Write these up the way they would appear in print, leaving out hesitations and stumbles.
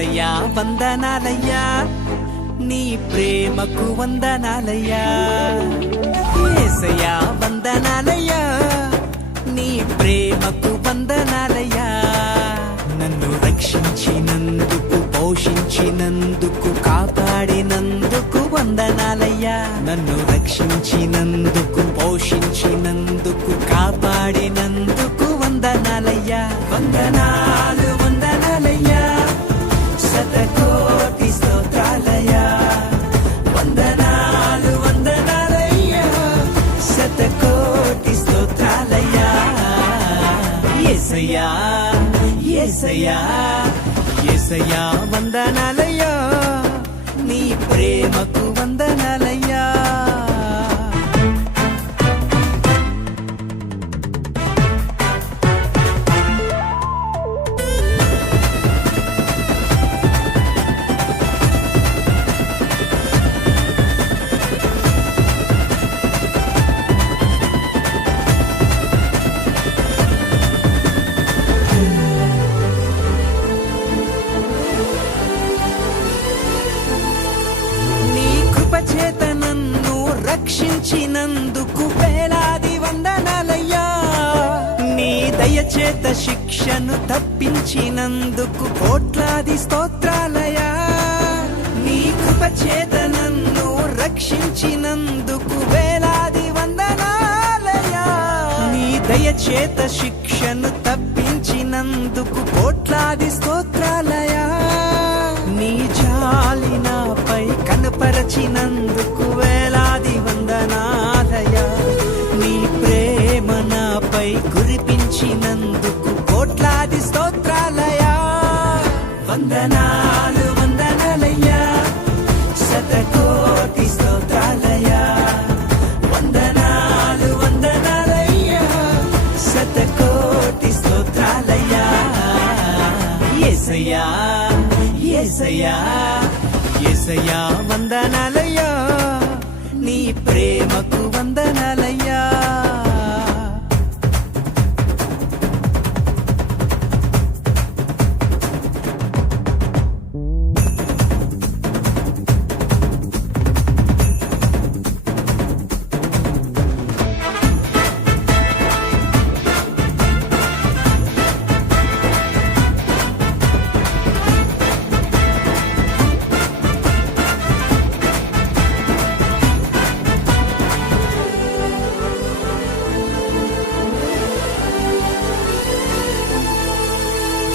యేసయ్యా వందనాలయ్యా, నీ ప్రేమకు వందనాలయ్యా. యేసయ్యా వందనాలయ్యా, నీ ప్రేమకు వందనాలయ్యా. నన్ను రక్షించినందుకు, పోషించినందుకు, కాపాడినందుకు వందనాలయ్యా. నన్ను రక్షించినందుకు, పోషించినందుకు, కాపాడినందుకు వందనాలయ్యా. వందనాలు వందనాలయ్యా, శతకోటి స్తోత్రాలయ్యా. వందనాలు వందనాలయ్యా, శతకోటి స్తోత్రాలయ్యా. యేసయ్యా యేసయ్యా యేసయ్యా వందనాలయ్యా, నీ ప్రేమకు వందనాలయ్యా. చేత నన్ను రక్షించినందుకు వేలాది వందనాలయ్యా. నీ దయచేత శిక్షను తప్పించినందుకు కోట్లాది స్తోత్రాలయ్యా. నీ కృప చేత నన్ను రక్షించినందుకు వేలాది వందనాలయ్యా. నీ దయచేత శిక్షను తప్పించినందుకు కోట్లాది స్తోత్రాలయ్యా. నీ జాలి నాపై కనపరచినందుకు వేలాది వందనాలయ్యా. నీ ప్రేమ నాపై కురిపించినందుకు కోట్లాది స్తోత్రాలయ్యా. వందనాలు వందనాలయ్యా, శతకోటి స్తోత్రాలయ్యా. వందనాలు వందనాలయ్యా, శతకోటి స్తోత్రాలయ్యా. యేసయ్యా యేసయ్యా యేసయ్యా వందనాలయ్యా, నీ ప్రేమకు వందనాలయ్యా.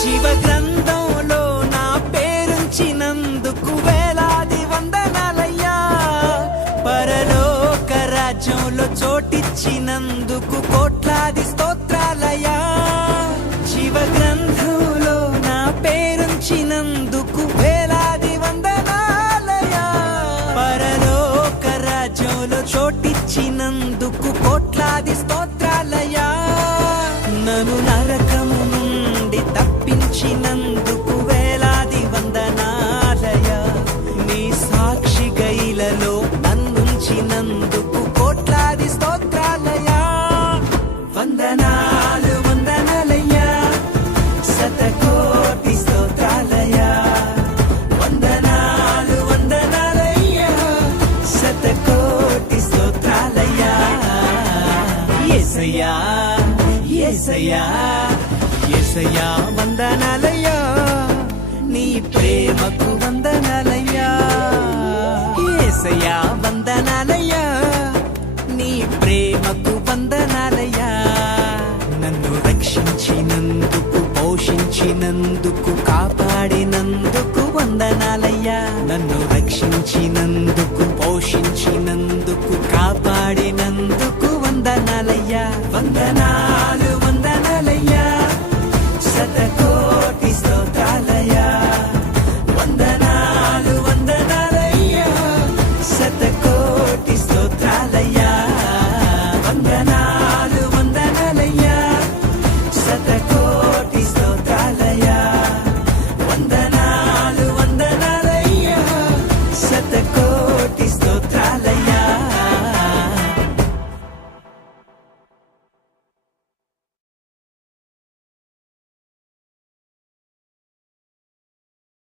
జీవ గ్రంథంలో నా పేరుంచినందుకు వేలాది వందనాలయ్యా. పరలోక రాజ్యంలో చోటిచ్చినందుకు కోట్లాది స్తోత్రాలయ్యా. జీవ గ్రంథంలో నా పేరుంచినందుకు వేలాది వందనాలయ్యా. పరలోక రాజ్యంలో చోటిచ్చినందుకు కోట్లాది స్తోత్రాలయ్యా. నన్ను నరకము నుండి తప్పించినందుకు వేలాది వందనాలయ్యా. నీ సాక్షి గైలలో నన్నుంచినందుకు కోట్లాది స్తోత్రాలయ్యా. వందనాలు వందనాలయ్యా, శతకోటి స్తోత్రాలయ్యా. వందనాలు వందనాలయ్యా, శతకోటి స్తోత్రాలయ్యా. యేసయ్యా యేసయ్యా యేసయ్యా వందనాలయ్యా, నీ ప్రేమకు వందనాలయ్యా. యేసయ్యా వందనాలయ్యా, నీ ప్రేమకు వందనాలయ్యా. నన్ను రక్షించినందుకు, పోషించినందుకు, కాపాడినందుకు వందనాలయ్యా. నన్ను రక్షించినందుకు, పోషించినందుకు, కాపాడినందుకు